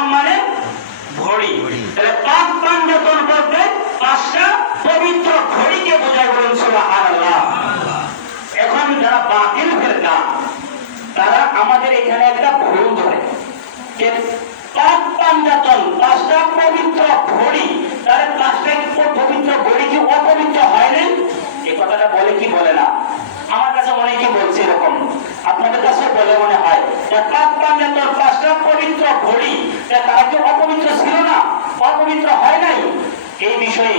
পাম মানে ঘড়ি। তাহলে পাক পাঞ্জাতন বলতে পাঁচটা পবিত্র ঘড়িকে বোঝায়, বলুন সুবহানাল্লাহ। এখন যারা বাতিল ফেরকা তারা আমাদের এখানে একটা ভুল ধরে যে পাক পাঞ্জাতন পাঁচটা পবিত্র ঘড়ি, তাহলে পাঁচটা পবিত্র ঘড়ি কি অপবিত্র হয় না? এই কথাটা বলে কি বলে না? আমার কাছে অনেকেই বলছে এরকম, আপনাদের কাছে বলে মনে হয় যে পাক পাঞ্জাতন পাঁচটা পবিত্র ঘড়ি তারা কি অপবিত্র ছিল না, অপবিত্র হয় নাই? এই বিষয়ে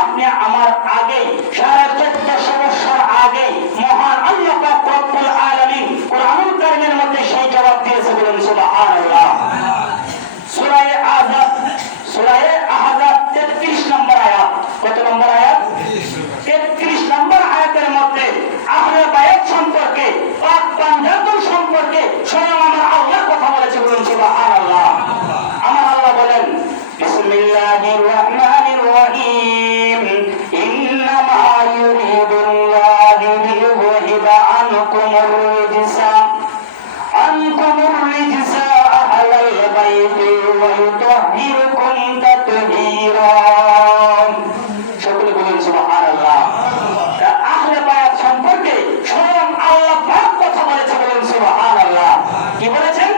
আপনি আমার আগে 1450 বছর আগে মহান আল্লাহ পাক রব্বুল আলামিন কুরআনুল কারীমের মধ্যে সেই জবাব দিয়েছে, বলুন সুবহানাল্লাহ। সূরা আহজাব 33 নম্বর আয়াত। কত নম্বর আয়াত? 33 নম্বর আয়াতের মধ্যে আহলে বায়াত সম্পর্কে, পাক পাঞ্জাতন সম্পর্কে স্বয়ং আমার আল্লাহ কথা বলেছে, বলুন সুবহানাল্লাহ। আমার আল্লাহ বলেন, বিসমিল্লাহির রহমানির রহিম, ইন্নামা ইউরিদুল্লাহু লিইয়ুযহিবা আনকুমুর রিজসা আহলাল বাইতি ওয়া ইউতাহহিরুকুম তাতহীরা। সকলে বলুন সুবহানাল্লাহ। আহলে বায়াত সম্পর্কে স্বয়ং আল্লাহ পাক কথা বলেছে, বলুন সুবহানাল্লাহ। কি বলেছেন?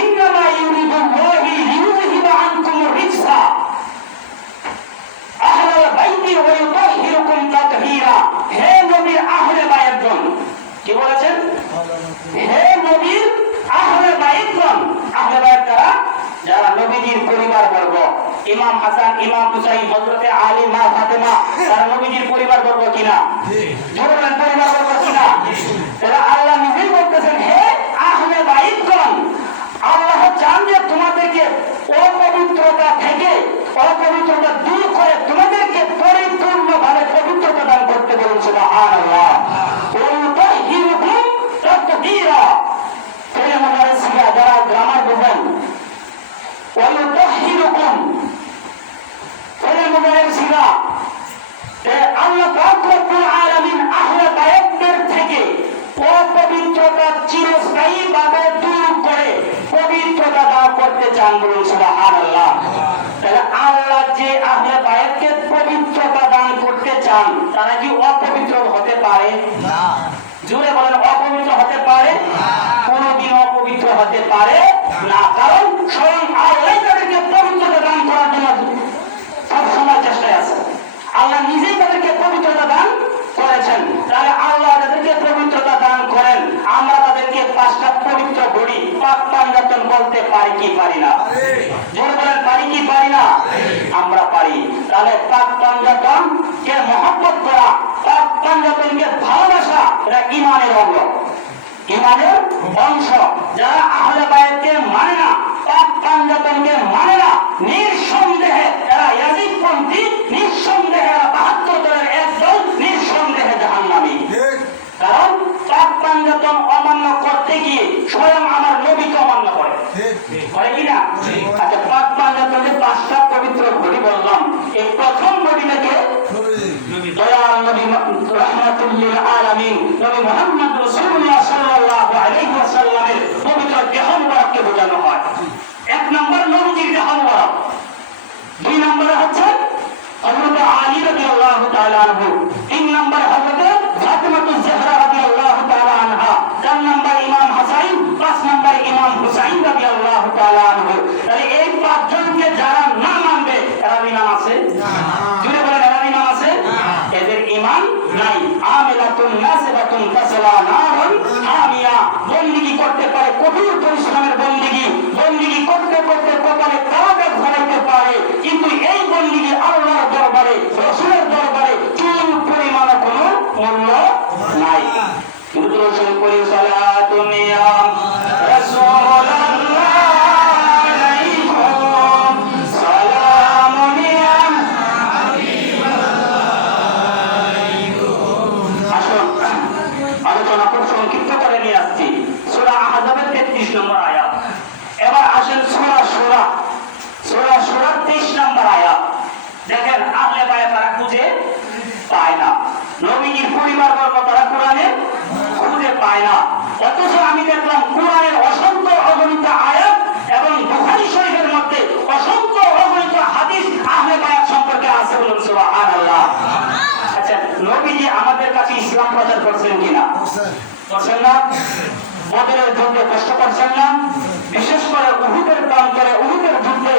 ইন্নামা ইউরিদুল্লাহু লিইয়ুযহিবা আনকুমুর রিজসা আহলাল বাইতি ওয়া ইউতাহহিরুকুম তাতহীরা। হে নবীর আহলে বায়াতগণ, কি বলেছেন? হে নবীর আহলে বায়াতগণ। আহলে বায়াত কারা? যারা নবীজির পরিবার বর্গ, ইমাম হাসান, ইমাম হুসাইন, হযরতে আলী, মা ফাতেমা, তারা নবীজির পরিবার বর্গ কিনা? জোরে বলেন, পরিবার বর্গ কিনা? তাহলে আল্লাহ নিজেই বলতেছেন, হে আহলে বায়াতগণ, আল্লাহ চান যে তোমাদেরকে অপবিত্রতা থেকে, অপবিত্রতা দূর করে তোমাদেরকে পরিপূর্ণভাবে পবিত্রতা দান করতে, বলুন সুবহানাল্লাহ। ওয়াতাহহিরুকুম তাতহীরা। ফেলে মুবারক সিগা যারা গ্রামার বোঝেন, ওয়াতাহহিরুকুম ফেলে মুবারক সিগা আল্লাহ পাক রব্বুল আলামিন আহলে বায়াতদের থেকে অপবিত্রতা চিরস্থায়ীভাবে দূর করে পবিত্রতা দান করতে চান, বলুন সুবহানাল্লাহ। তাহলে আল্লাহ যে আহলে বায়াতকে পবিত্রতা দান করতে চান, তারা কি অপবিত্র হতে পারে? না। জোরে বলেন, অপবিত্র হতে পারে? কোনদিন অপবিত্র হতে পারে না। কারণ স্বয়ং আল্লাহ তাদেরকে পবিত্রতা দান করার জন্য সবসময় চেষ্টায় আছে। আল্লাহ নিজেই তাদেরকে পবিত্রতা দান করেছেন। তাহলে আল্লাহ তাদেরকে পবিত্রতা দান করেন, আমরা তাদেরকে পাঁচটা পবিত্র ঘড়ি, পাক পাঞ্জাতন বলতে পারি কি পারি না? জোরে বলেন, পারি কি পারি না? আমরা পারি। তাহলে পাক পাঞ্জাতন কে মহব্বত করা, পাক পাঞ্জাতনকে ভালোবাসা, এটা ঈমানের অঙ্গ, ঈমানের অংশ। যারা আহলে বায়াতকে মানে না, পাক পাঞ্জাতনকে মানে না, নিঃসন্দেহে এরা ইয়াজিদপন্থী, নিঃসন্দেহে এরা 72 দলের একদল, নিঃসন্দেহে জাহান্নামী। কারণ পাক পাঞ্জাতন অমান্য করতে গিয়ে স্বয়ং আমার নবীকে অমান্য করে কিনা? আচ্ছা, পাক পাঞ্জাতনের পাঁচটা পবিত্র ঘড়ি বললাম। এই প্রথম ঘড়িটাকে দয়াল নবী রাহমাতুল লিল আলামিন নবী মুহাম্মদ রাসূলুল্লাহ সাল্লাল্লাহু আলাইহি ওয়াসাল্লামের পবিত্র দেহ মুবারককে বোঝানো হয়। এক নম্বর নবীজির দেহ মুবারক, দুই নম্বরে হচ্ছে হযরত আলী রাদিয়াল্লাহু তাআলা আনহু, তিন নম্বর হযরত ফাতিমাতুজ জাহরা রাদিয়াল্লাহু তাআলা আনহা, চার নম্বর ইমাম হাসান, পাঁচ নম্বর ইমাম হুসাইন রাদিয়াল্লাহু তাআলা আনহু। তাহলে এই পাঁচজনকে যারা না মানবে, এরা ঈমান আছে না? জোরে বলেন, এরা ঈমান আছে না? এদের ঈমান নাই। আমিলাতুন নাসিবাতুন তাসলা নারুন হামিয়া। বন্দেগী করতে পারে, কঠোর পরিশ্রমের বন্দেগী, বন্দেগী করতে করতে কপালে কারাগার ধরাইতে পারে, কিন্তু এই বন্দেগী আল্লাহর দরবারে, রাসূলের দরবারে চুল পরিমাণ কোনো মূল্য নাই। কিন্তু রাসূল করি সালাতুন ইয়া রাসূলুল্লাহ আলাইকুম সালামুন ইয়া হাবিবাল্লাহ। আসুন আলোচনা খুব সংক্ষিপ্ত করে নিয়ে আসছি। সূরা আহজাবের 33 নম্বর আয়াত। এবার আসেন সূরা শূরা 23 নম্বর আয়াত। দেখেন, আহলে বায়াত তারা খুঁজে পায় না, নবীজির পরিবার বর্গ তারা কোরআনে খুঁজে পায় না। অথচ আমি দেখলাম কোরআনের অসংখ্য অগণিত আয়াত এবং বুখারী করছেন না? বদরের যুদ্ধে কষ্ট করছেন না? বিশেষ করে উহুদের প্রান্তরে উহুদের যুদ্ধে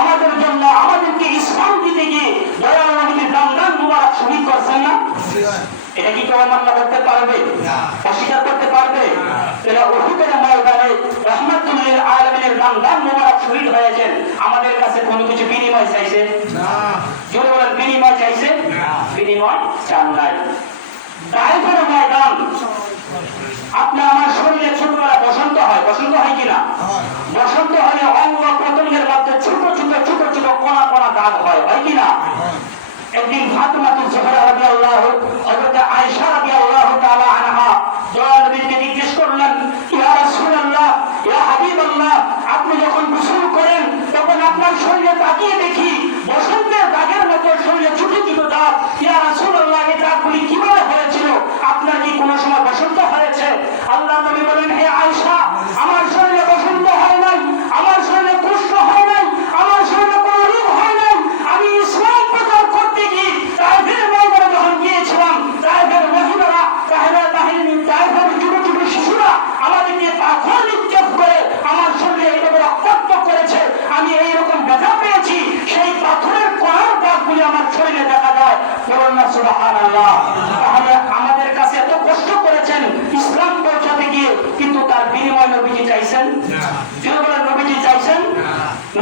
আমাদের জন্য আমাদেরকে ইসলাম দিতে গিয়ে দয়াল নবীর দান মুবারক শহীদ করছেন না? এটা কি কেউ মান্য করতে পারবে? অস্বীকার করতে পারবে? এরা উহুদের ময়দানে রাহমাতুল লিল আলামিনের দান মুবারক শহীদ হয়েছেন। আমাদের কাছে কোনো কিছু বিনিময় চাইছে না। জোরে বলেন, বিনিময় চাইছে না? বিনিময় চান নাই। তাইফের ময়দান, আপনি আমার শরীরে ছোটবেলা বসন্ত হয়, বসন্ত হয় কিনা? বসন্ত হলে অঙ্গ প্রত্যঙ্গের মধ্যে ছোট ছোট ছোট ছোট কোনা কোনা দাগ হয়, হয় কিনা? একদিন ফাতিমাতুজ জোহরা রাদিয়াল্লাহু হযরত আয়েশা রাদিয়াল্লাহু তাআলা আনহা দয়াল নবীকে জিজ্ঞেস করলেন, ইয়া রাসূলুল্লাহ, ইয়া হাবিবাল্লাহ, আপনি যখন গোসল করেন তখন আপনার শরীরে তাকিয়ে দেখি বসন্তের দাগের মতো শরীরে ছোট ছোট দাগ। ইয়া রাসূলুল্লাহ, এই দাগগুলি কিভাবে হয়েছিল? আপনার কি কোনো সময় বসন্ত হয়েছে? আল্লাহর নবী বলেন, হে আয়েশা, আমার শরীরে বসন্ত হয় নাই, আমার শরীরে কুষ্ঠ হয় নাই, আমার শরীরে কোনো রোগ হয় নাই। আমি ইসলাম প্রচার করতে গিয়ে তাইফের ময়দানে যখন গিয়েছিলাম, তাইফের মহিলারা, তাইফের ছোট ছোট শিশুরা আমাদেরকে পাথর নিক্ষেপ করে আমার শরীরে এইভাবে রক্তাক্ত করেছে, আমি এইরকম ব্যথা পেয়েছি, সেই পাথরের কণার দাগগুলি আমার শরীরে দেখা যায়। বলুন না সুবহানাল্লাহ। তাহলে আমাদের কাছে এত কষ্ট করেছেন ইসলাম পৌঁছাতে গিয়ে, কিন্তু তার বিনিময় নবীজি চাইছেন? বলেন, নবীজি চাইছেন?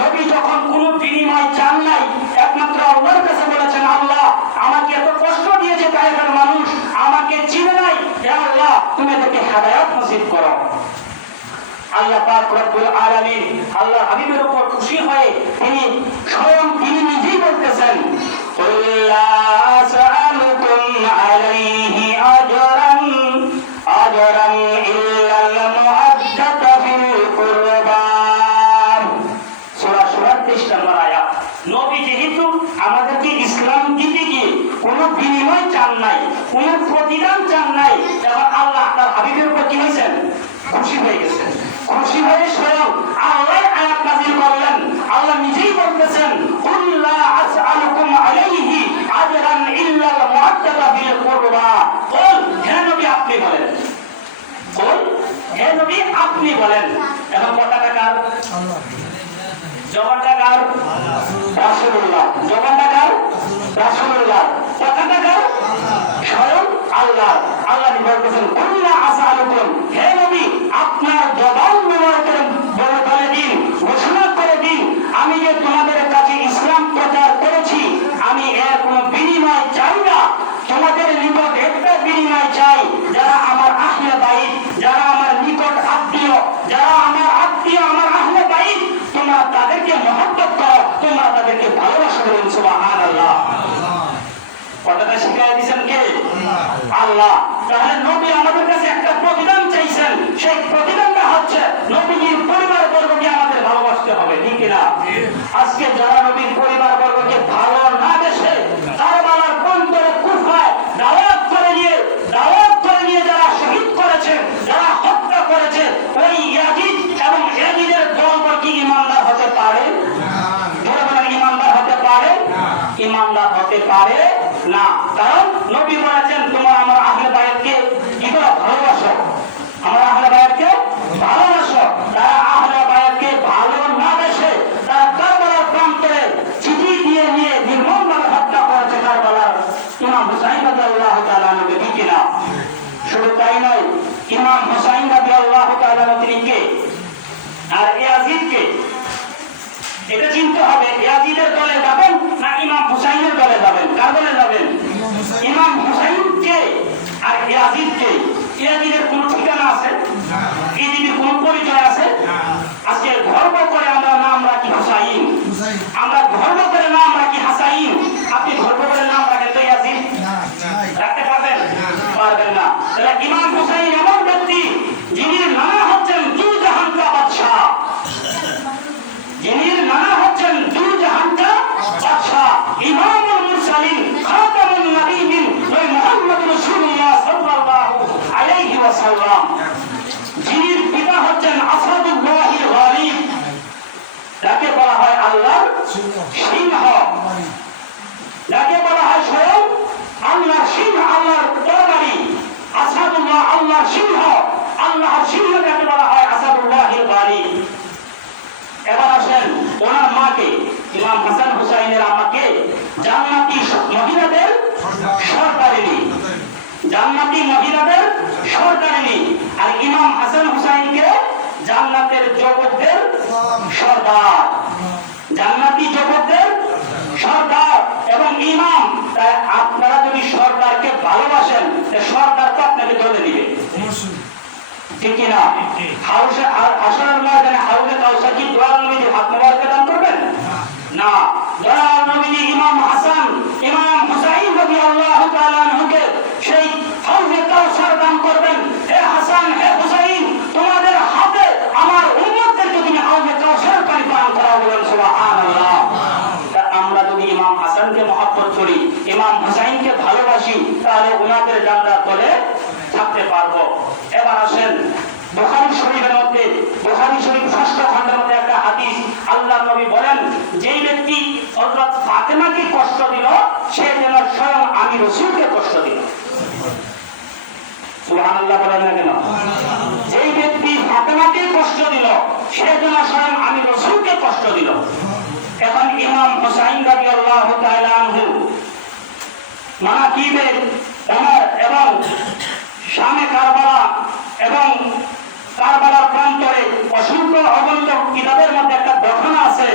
নবী যখন কোনো বিনিময় চান নাই, একমাত্র আল্লাহর কাছে বলেছেন, আল্লাহ আমাকে এত কষ্ট দিয়েছে তাইফের মানুষ, আমাকে চিনে নাই, হে আল্লাহ তুমি এদেরকে হেদায়েত নসিব করো। আল্লাহ পাক রব্বুল আলামিন আল্লাহ হাবিবের উপর খুশি হয়ে তিনি স্বয়ং তিনি নিজেই বলতেছেন, কুল লা আসআলুকুম আলাইহি আজরান ইল্লাল মুআদ্দাতা ফিল কুরবান। সূরা সূরা 23 নম্বর আয়াত। নবী যেহেতু আমাদেরকে ইসলাম দিতে গিয়ে কোনো বিনিময় চান নাই, কোনো প্রতিদান চান নাই, এবং আল্লাহ তার হাবিবের উপর কি হয়েছেন? খুশি হয়ে গেছেন। খুশি হয়ে স্বয়ং আল্লাহ আয়াত নাযিল করলেন। আল্লাহ নিজেই বলতেছেন, কুল লা আসআলুকুম আলাইহি আজরান ইল্লাল মুআদ্দাতা ফিল কুরবা। বল, হে নবী আপনি বলেন, বল হে নবী আপনি বলেন। এখন কথাটা কার? আল্লাহ। জবানটা কার? রাসূলুল্লাহ। জবানটা কার? রাসূলুল্লাহ। কথাটা কার? স্বয়ং আল্লাহ। আল্লাহ বলতেছেন, কুল লা আসআলুকুম, হে নবী আপনার জবান মোবারক বলে দিন, ঘোষণা করে দিন, আমি যে তোমাদের কাছে ইসলাম প্রচার করেছি, আমি এর কোনো বিনিময় চাই না। তোমাদের নিকট একটা বিনিময় চাই, যারা আমার আহলে বাইত, যারা আমার নিকট আত্মীয়, যারা আমার আত্মীয়, আমার আহলে বাইত, তোমরা তাদেরকে মহব্বত করো, তোমরা তাদেরকে ভালোবাসো। বলুন সুবহানাল্লাহ। কথাটা শিখিয়ে দিয়েছেন কে? আল্লাহ। তাহলে নবী আমাদের কাছে একটা প্রতিদান চাইছেন, সেই প্রতিদানটা হচ্ছে নবীর পরিবার বর্গকে আমাদের ভালোবাসতে হবে, ঠিক কিনা? আজকে যারা নবীর পরিবার বর্গকে ভালো না বেসে কারবালার প্রান্তরে কুফায় দাওয়াত করে নিয়ে যারা শহীদ করেছে, যারা হত্যা করেছে, ওই ইয়াজিদ এবং ইয়াজিদের দলবল কি ইমানদার হতে পারে? ইমানদার হতে পারে? ইমানদার হতে পারে না। কারণ নবী বলেছেন, তোমরা আমার আহলে বায়াতকে কি করো? ভালোবাসো। আমার আহলে বায়াতকে ভালোবাসো। তারা আহলে বায়াতকে ভালো না বেসে তারা কারবালার প্রান্তরে চিঠি দিয়ে নিয়ে নির্মমভাবে হত্যা করেছে কারবালার ইমাম হুসাইন রাদিয়াল্লাহু তাআলা আনহু, ঠিক কিনা? শুধু তাই নয়, ইমাম হুসাইন রাদিয়াল্লাহু তাআলা তিনি কে? আর ইয়াজিদ কে? এটা চিনতে হবে, ইয়াজিদের দলে যাবেন না ইমাম হুসাইনের দলে যাবেন? কার দলে যাবেন? ইমাম হুসাইন কে আর ইয়াজিদ কে? ইয়াজিদের কোন ঠিকানা আছে? ইয়াজিদের কোন পরিচয় আছে? আজকে গর্ব করে আমরা নাম রাখি হুসাইন, আমরা গর্ব করে নাম রাখি হাসাইন। আপনি গর্ব করে নাম রাখেন তো ইয়াজিদ? রাখতে পারবেন? পারবেন না। তাহলে ইমাম হুসাইন এমন ব্যক্তি যিনি নানা হচ্ছেন দুই জাহান কা বাদশা, যিনি নানা হচ্ছেন দুই জাহান কা বাদশা, ইমামুল মুরসালিন, খাতামুন নবিয়্যিন, ওই মুহাম্মদ রাসূলুল্লাহ সাল্লাল্লাহু আলাইহি ওয়াসাল্লাম, যিনি পিতা হচ্ছেন আসাদুল্লাহিল গালিব, যাকে বলা হয় আল্লাহর সিংহ, যাকে বলা হয় স্বয়ং আল্লাহর সিংহ, আল্লাহর তরবারি, আসাদুল্লাহ আল্লাহর সিংহ। আল্লাহর সিংহ যাকে বলা হয় আসাদুল্লাহিল গালিব। এবার আসেন ওনার মাকে, ইমাম হাসান হুসাইনের আমাকে জান্নাতি মহিলাদের সরকারিনী, জান্নাতি মহিলাদের সরকারিনী, আর ইমাম হাসান হুসাইনকে জান্নাতের যুবকদের সর্দার, জান্নাতি যুবকদের সর্দার এবং ইমাম। তাই আপনারা যদি সরকারকে ভালোবাসেন, সরকার তো আপনাকে চলে দিবে, ঠিক কিনা? হাউসে আসরের ময়দানে হাউসে কাউসার কি দোয়া নবীজি হাত মোবারকে দান করবেন না? দোয়া নবীজি ইমাম হাসান ইমাম হুসাইন রাদিয়াল্লাহু তাআলা আনহুকে সেই হাউসে কাউসার দান করবেন। হে হাসান, হে হুসাইন, তোমাদের হাতে আমার উম্মতদেরকে তুমি হাউসে কাউসার পানি পান করাও, বলেন সুবহানাল্লাহ। আমরা যদি ইমাম হাসানকে মহব্বত করি, ইমাম হুসাইনকে ভালোবাসি, তাহলে ওনাদের জান্নাত তলে থাকতে পারবো। এবার আসেন বুখারী শরীফের মধ্যে, বুখারী শরীফ 6ষ্ঠ খণ্ডের মধ্যে একটা হাদিস, আল্লাহর নবী বলেন, যেই ব্যক্তি হযরত ফাতেমাকে কষ্ট দিল, সে যেন স্বয়ং আমি রাসূলকে কষ্ট দিল। সুবহানাল্লাহ বলেন না কেন? যেই ব্যক্তি ফাতেমাকে কষ্ট দিল, সে যেন স্বয়ং আমি রাসূলকে কষ্ট দিল। এখন ইমাম হুসাইন রাদিয়াল্লাহু তাআলা আনহু মানাকিবে ওমর এবং শামে কারবালা এবং কারবালার প্রান্তরে অসংখ্য অগণিত কিতাবের মধ্যে একটা ঘটনা আছে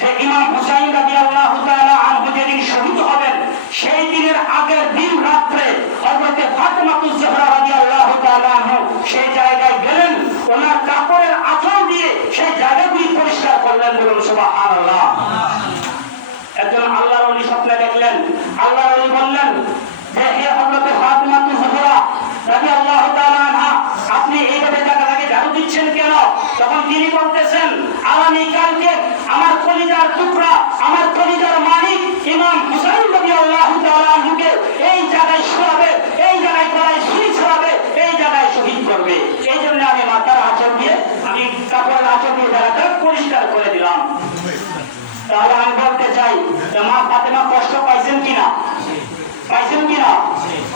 যে ইমাম হুসাইন রাদিয়াল্লাহু তাআলা আনহু যেদিন শহীদ হবেন, সেই দিনের আগের দিন রাত্রে হযরত ফাতেমাতুজ জোহরা রাদিয়াল্লাহু তাআলা আনহু সেই জায়গায় গেলেন, ওনার কাপড়ের আঁচল দিয়ে সেই জায়গাগুলি পরিষ্কার করলেন, বলুন সুবহানাল্লাহ। একজন আল্লাহর ওলি স্বপ্নে দেখলেন, আল্লাহর ওলি বললেন যে হে হযরত ফাতেমাতুজ জোহরা রাদিয়াল্লাহু তাআলা আনহা, আপনি এইভাবে জায়গাটাকে ঝাড়ু দিচ্ছেন কেন? তখন তিনি বলতেছেন, আগামীকালকে আমার কলিজার টুকরা, আমার কলিজার মালিক ইমাম হুসাইন রাদিয়াল্লাহু তাআলা আনহুকে এই জায়গায় শোয়াবে, এই জায়গায় গলায় ছুরি ছড়াবে, এই জায়গায় শহীদ করবে। এই জন্য আমি মাথার আঁচল দিয়ে, আমি কাপড়ের আঁচল দিয়ে জায়গাটা পরিষ্কার করে দিলাম। তাহলে আমি বলতে চাই, মা ফাতেমা কষ্ট পাইছেন কিনা? পাইছেন কিনা?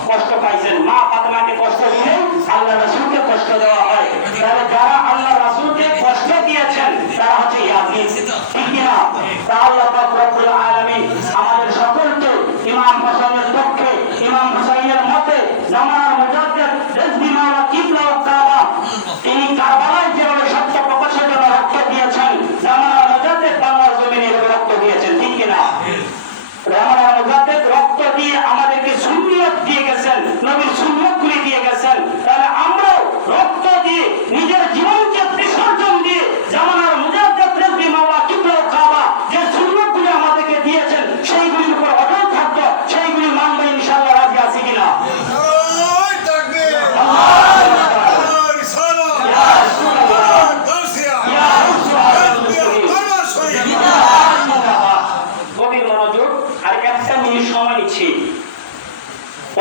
কষ্ট পাইছেন। মা ফাতেমাকে কষ্ট দিলে আল্লাহ রাসূলকে কষ্ট দেওয়া হয়। তাহলে যারা আল্লাহ রাসূলকে কষ্ট দিয়েছেন তারা হচ্ছে ইয়াজিদ, ঠিক কিনা? তা আল্লাহ পাক রব্বুল আলামিন আমাদের সকলকে ইমাম হাসানের পক্ষে, ইমাম হুসাইনের মতে জামানার মুজাদ্দিদ রিজভি মাওলা কিবলা ও কাবা, তিনি কারবালায় যেভাবে সত্য প্রকাশের জন্য রক্ত দিয়েছেন, জামানার মুজাদ্দিদ বাংলার জমিনে রক্ত দিয়েছেন, ঠিক কিনা? জামানার মুজাদ্দিদ রক্ত দিয়ে আমাদেরকে সুন্নিয়ত দিয়ে গেছেন, নবীর সুন্নতগুলি দিয়ে গেছেন। তাহলে আমরাও রক্ত দিয়ে, নিজের জীবনকে বিসর্জন দিয়ে জামানার মুজাদ্দিদ রিজভি মাওলা কিবলা ও কাবা যে সুন্নতগুলি আমাদেরকে দিয়েছেন, সেইগুলির উপর অটল থাকতো, সেইগুলি মানবে ইনশাআল্লাহ। রাজি আছি কিনা?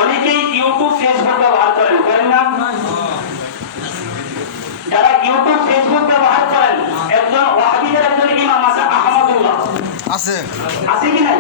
অনেকেই ইউটিউব ফেসবুক ব্যবহার করেন, করেন না? যারা ইউটিউব ফেসবুক ব্যবহার করেন, একজন ওয়াহাবীদের একজন ইমাম আছে আহমদুল্লাহ, আছে কি নাই?